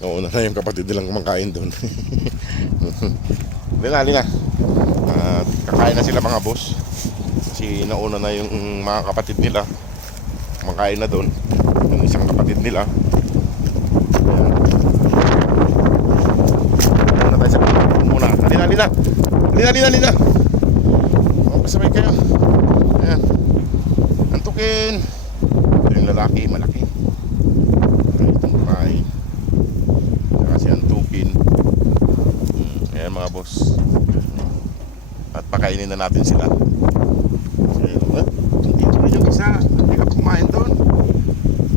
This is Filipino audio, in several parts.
Oo na yung kapatid nilang kumakain doon. Halina. Kakain na sila mga boss. Kasi nauna na yung mga kapatid nila. Kumakain na doon. Yung isang kapatid nila. Muna tayo sa muna. Halina. Pasabay kayo. Ayan. Antukin. Ito yung lalaki, malaki. Itong kumain. Saka si antukin. Ayan mga boss. At pakainin na natin sila. Dito rin yung isa. Hindi ka kumain doon.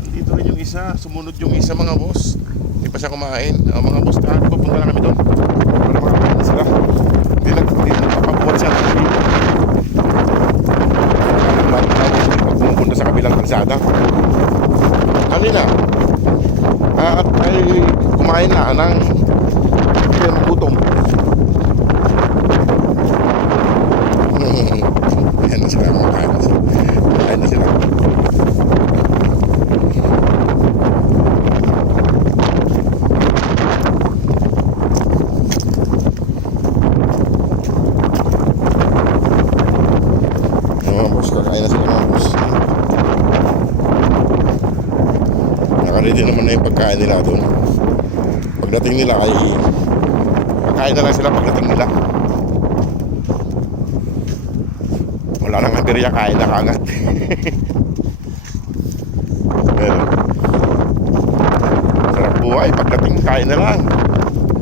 Dito rin yung isa. Sumunod yung isa mga boss. Hindi pa siya kumain. Mga boss, papunta na kami doon. Para makakain na sila. Hindi nagpapabuhat siya. Pag pumupunta sa kabilang kalsada. Kanina. At ay kumain na ng hindi na magutom. Ayan na sila, kumakain na sila. Ayan na sila. Mga boss, kakain na sila mga boss. Nakaready naman na yung pagkain nila doon. Pagdating nila ay kakain na lang sila pagdating nila. Wala nang haberya, kain na kagad. Pero sarap buhay, pagdating kain na lang.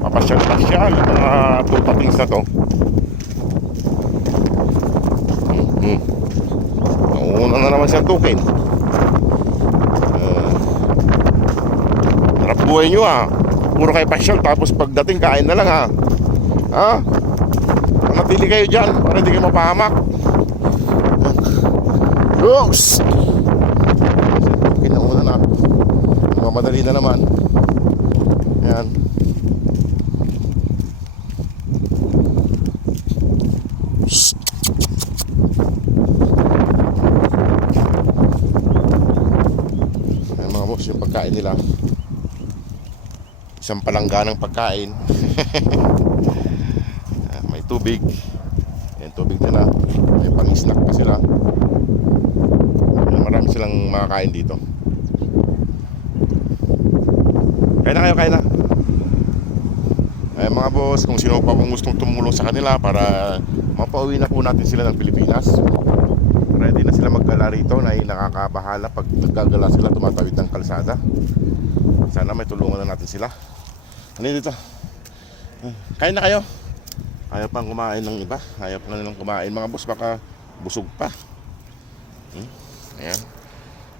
Papasyal mga tutapings na to. Nauna na naman siyang tukin. Sarap buhay nyo puro kayo pasyal, tapos pagdating kain na lang manatili kayo dyan para hindi kayo mapahamak. Rose! Kinauna na. Mamadali na naman. Ayan. Ayan mga boss, yung pagkain nila. Isang palangganang pagkain. May tubig. Ayan, tubig nila. May pang-snack pa sila. Marami silang makakain dito. Kain na. Ay mga boss, kung sino pa pong gustong tumulong sa kanila para mapauwi na po natin sila ng Pilipinas. Ready na sila maggala rito, na nakakabahala pag naggagala sila tumatawid ng kalsada. Sana may tulungan na natin sila. Ano dito? Kain na kayo. Ayaw pang kumain ng iba. Ayaw pa nilang kumain mga boss, baka busog pa. Ayan.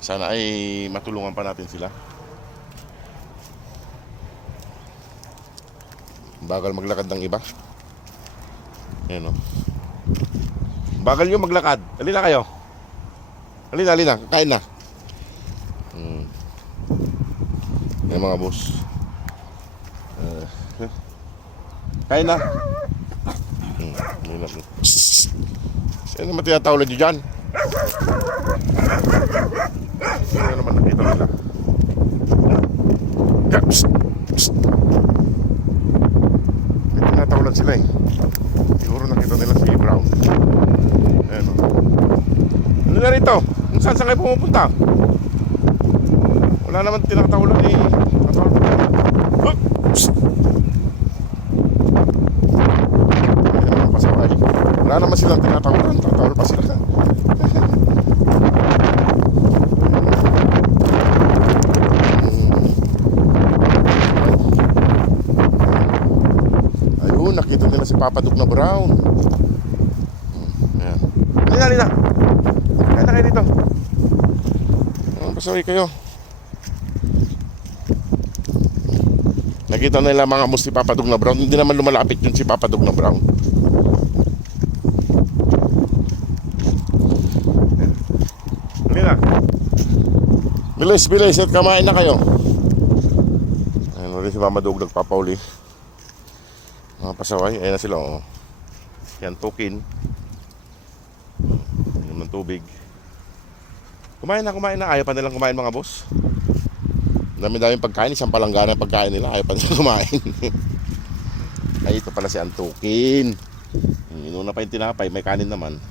Sana ay matulungan pa natin sila. Bagal maglakad ng iba. Ayan o. Bagal nyo maglakad. Halina kayo. Halina. Kain na. Ayan mga boss. Kain na. Sino naman tinatawlan nyo dyan? Sino naman nakita nila? May tinatawlan sila Siguro nakita nila si Brown. Ayan o. Ano na rito? Saan kayo pumupunta? Wala naman tinatawlan Wala naman silang tinatawlan. Tatawal pa sila. Ayun, nakita nila si Papa Dog na Brown. Ayan. Halina. Kaya na kayo dito. Pasaway kayo. Nakita nila mga mus si Papa Dog na Brown. Hindi naman lumalapit yun si Papa Dog na Brown. Bilis at kamain na kayo. Ayun ulit si Mama Dog nagpapauli. Mga pasaway, ayun na sila Yan tukin. Ayun ng tubig. Kumain na. Ayaw pa nilang kumain mga boss. Dami-daming pagkain, isang palanggana ng pagkain nila, ayaw pa nila kumain. Ay, ito pala si Antukin. Inuna pa yung tinapay, may kanin naman.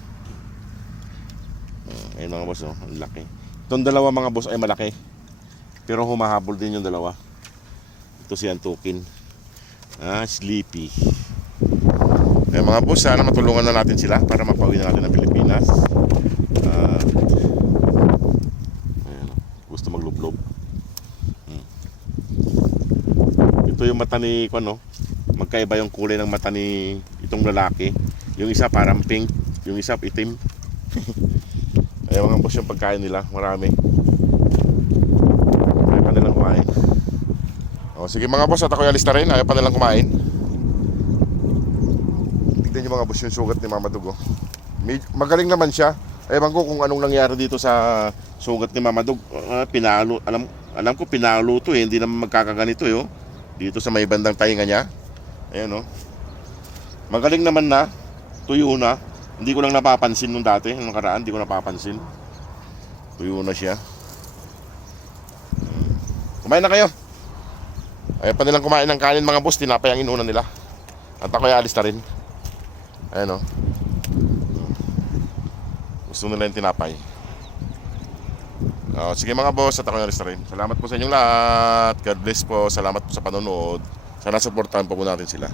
Ayun mga boss, oh, ang laki. Itong dalawa mga boss ay malaki. Pero humahabol din yung dalawa. Ito si Antukin. Sleepy. Eh mga boss, sana matulungan na natin sila para mapauwi na natin ng Pilipinas. Ayan, gusto maglublob. Ito yung mata ni magkaiba yung kulay ng mata ni itong lalaki. Yung isa parang pink, yung isa itim. Ayan mga boss yung pagkain nila, marami. Ayaw pa nilang kumain. Sige mga boss, at ako'y alis na rin. Ayaw pa nilang kumain. Tignan nyo mga boss yung sugat ni Mama Dug. Magaling naman siya. Ewan ko kung anong nangyari dito sa sugat ni Mama Dug. Pinalo, alam ko pinalo to eh. Hindi naman magkakaganito eh. Dito sa may bandang tainga niya. Ayan oh. Magaling naman na. Tuyo na. Hindi ko lang napapansin nung dati, nung nakaraan, hindi ko napapansin. Tuyo na siya. Kumain na kayo. Ayaw pa nilang kumain ng kanin mga boss, tinapay ang inunan nila. At ako'y alis na rin. Ayan o. Gusto nila yung tinapay. Sige mga boss, at ako'y alis na rin. Salamat po sa inyong lahat. God bless po. Salamat po sa panonood. Sana supportahan po natin sila.